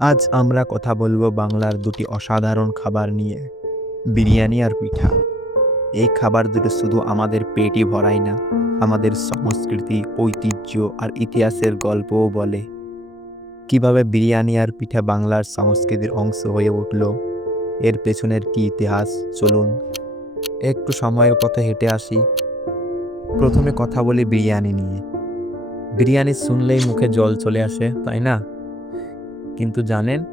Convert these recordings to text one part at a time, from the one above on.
আজ আমরা কথা বলব বাংলার দুটি অসাধারণ খাবার নিয়ে, বিরিয়ানি আর পিঠা। এই খাবার দুটো শুধু আমাদের পেটই ভরায় না, আমাদের সংস্কৃতি, ঐতিহ্য আর ইতিহাসের গল্পও বলে। কীভাবে বিরিয়ানি আর পিঠা বাংলার সংস্কৃতির অংশ হয়ে উঠল, এর পেছনের কি ইতিহাস? চলুন, একটু সময়ের পথে হেঁটে আসি। প্রথমে কথা বলি বিরিয়ানি নিয়ে। বিরিয়ানি শুনলেই মুখে জল চলে আসে, তাই না? কিন্তু জানেন,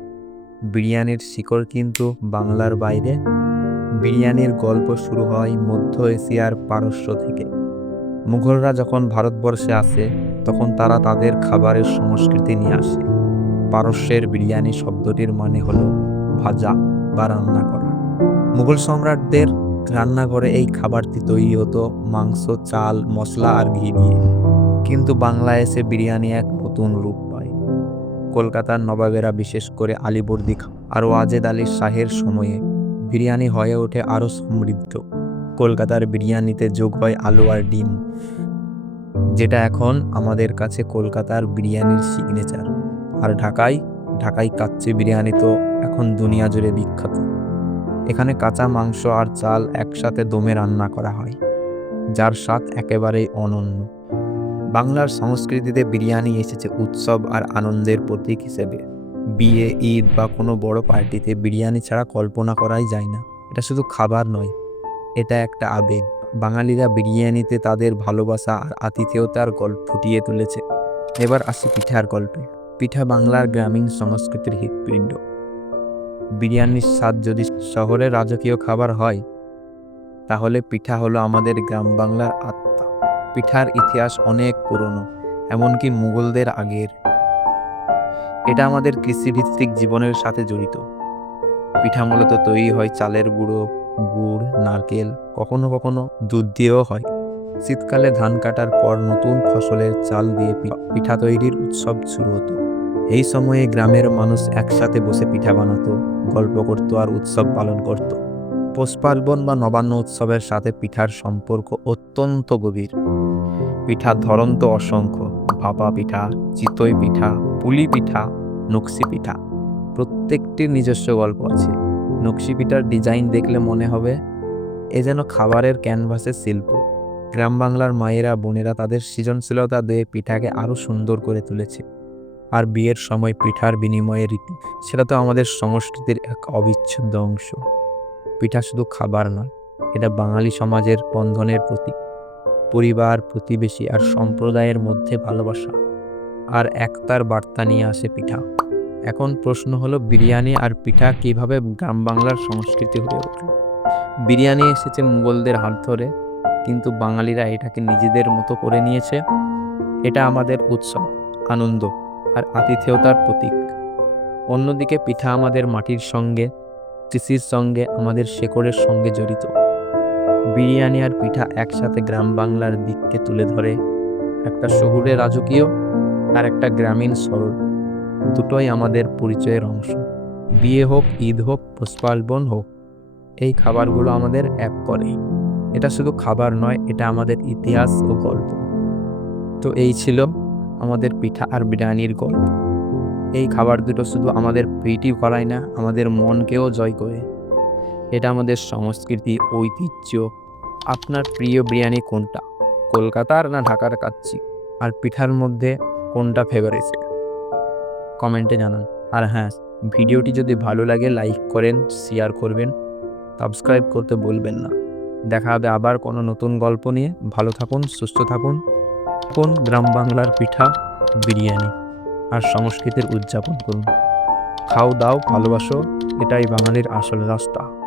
বিরিয়ানির শিকড় কিন্তু বাংলার বাইরে। বিরিয়ানির গল্প শুরু হয় মধ্য এশিয়ার পারস্য থেকে। মুঘলরা যখন ভারতবর্ষে আসে, তখন তারা তাদের খাবারের সংস্কৃতি নিয়ে আসে। পারস্যের বিরিয়ানি শব্দটির মানে হলো ভাজা বা রান্না করা। মুঘল সম্রাটদের রান্নাঘরে এই খাবারটি তৈরি হতো মাংস, চাল মশলা আর ঘি দিয়ে। কিন্তু বাংলায় এসে বিরিয়ানি এক নতুন রূপ কলকাতার নবাবেরা বিশেষ করে আলিবর্দি আর ওয়াজেদ আলী শাহের সময়ে বিরিয়ানি হয়ে ওঠে আরও সমৃদ্ধ। কলকাতার বিরিয়ানিতে যোগ হয় আলু আর ডিম, যেটা এখন আমাদের কাছে কলকাতার বিরিয়ানির সিগনেচার আর ঢাকায় ঢাকায় কাচ্চি বিরিয়ানি তো এখন দুনিয়া জুড়ে বিখ্যাত। এখানে কাঁচা মাংস আর চাল একসাথে দমে রান্না করা হয়, যার স্বাদ একেবারেই অনন্য। বাংলার সংস্কৃতিতে বিরিয়ানি এসেছে উৎসব আর আনন্দের প্রতীক হিসেবে। বিয়ে, ঈদ বা কোনো বড় পার্টিতে বিরিয়ানি ছাড়া কল্পনা করাই যায় না। এটা শুধু খাবার নয়, এটা একটা আবেগ। বাঙালিরা বিরিয়ানিতে তাদের ভালোবাসা আর আতিথেয়তার গল্প ফুটিয়ে তুলেছে। এবার আসি পিঠার গল্পে। পিঠা বাংলার গ্রামীণ সংস্কৃতির হৃৎপিণ্ড। বিরিয়ানির স্বাদ যদি শহরের রাজকীয় খাবার হয়, তাহলে পিঠা হলো আমাদের গ্রাম বাংলার আত্মা। পিঠার ইতিহাস অনেক পুরনো, এমনকি মুঘলদের আগের। এটা আমাদের কৃষিভিত্তিক জীবনের সাথে জড়িত। পিঠা মূলত তৈরি হয় চালের গুঁড়ো, গুড়, নারকেল, কখনো কখনো দুধ দিয়েও হয়। শীতকালে ধান কাটার পর নতুন ফসলের চাল দিয়ে পিঠা তৈরির উৎসব শুরু হতো। এই সময়ে গ্রামের মানুষ একসাথে বসে পিঠা বানাতো, গল্প করতো আর উৎসব পালন করত। পৌষ পার্বণ বা নবান্ন উৎসবের সাথে পিঠার সম্পর্ক অত্যন্ত গভীর। ধরন তো অসংখ্য। ভাপা পিঠা, চিতই পিঠা, পুলি পিঠা, নকশি পিঠা। প্রত্যেকটির নিজস্ব গল্প আছে। নকশি পিঠার ডিজাইন দেখলে মনে হবে এ যেন খাবারের ক্যানভাসের শিল্প। গ্রাম বাংলার মায়েরা, বোনেরা তাদের সৃজনশীলতা দিয়ে পিঠাকে আরও সুন্দর করে তুলেছে। আর বিয়ের সময় পিঠার বিনিময়ে রীতি, সেটা তো আমাদের সংস্কৃতির এক অবিচ্ছেদ্য অংশ। পিঠা শুধু খাবার নয়, এটা বাঙালি সমাজের বন্ধনের প্রতীক। পরিবার, প্রতিবেশী আর সম্প্রদায়ের মধ্যে ভালোবাসা। আর একতার বার্তা নিয়ে আসে পিঠা। এখন প্রশ্ন হলো, বিরিয়ানি আর পিঠা কীভাবে গ্রাম বাংলার সংস্কৃতি হয়ে উঠল? বিরিয়ানি এসেছে মুঘলদের হাত ধরে, কিন্তু বাঙালিরা এটাকে নিজেদের মতো করে নিয়েছে। এটা আমাদের উৎসব, আনন্দ আর আতিথেয়তার প্রতীক। অন্যদিকে পিঠা আমাদের মাটির সঙ্গে, কৃষির সঙ্গে, আমাদের শেকড়ের সঙ্গে জড়িত। বিরিয়ানি আর পিঠা একসাথে গ্রাম বাংলার দিককে তুলে ধরে। একটা শহুরে রাজকীয় আর একটা গ্রামীণ সরল দুটোই আমাদের পরিচয়ের অংশ। বিয়ে হোক, ঈদ হোক পুষ্পালবন হোক, এই খাবারগুলো আমাদের এক করে। এটা শুধু খাবার নয়, এটা আমাদের ইতিহাস ও গল্প। তো এই ছিল আমাদের পিঠা আর বিরিয়ানির গল্প। এই খাবার দুটো শুধু আমাদের পেটই ভরায় না, আমাদের মনকেও জয় করে। এটা আমাদের সংস্কৃতি, ঐতিহ্য। আপনার প্রিয় বিরিয়ানি কোনটা? কলকাতার না ঢাকার কাচ্ছি আর পিঠার মধ্যে কোনটা ফেভারিট কমেন্টে জানান। আর হ্যাঁ ভিডিওটি যদি ভালো লাগে লাইক করেন শেয়ার করবেন। সাবস্ক্রাইব করতে বলবেন না। দেখা হবে আবার কোনো নতুন গল্প নিয়ে। ভালো থাকুন, সুস্থ থাকুন। কোন গ্রাম বাংলার পিঠা, বিরিয়ানি? আর সংস্কৃতির উদযাপন করুন। খাও, দাও, ভালোবাসো, এটাই বাঙালির আসল রাস্তা।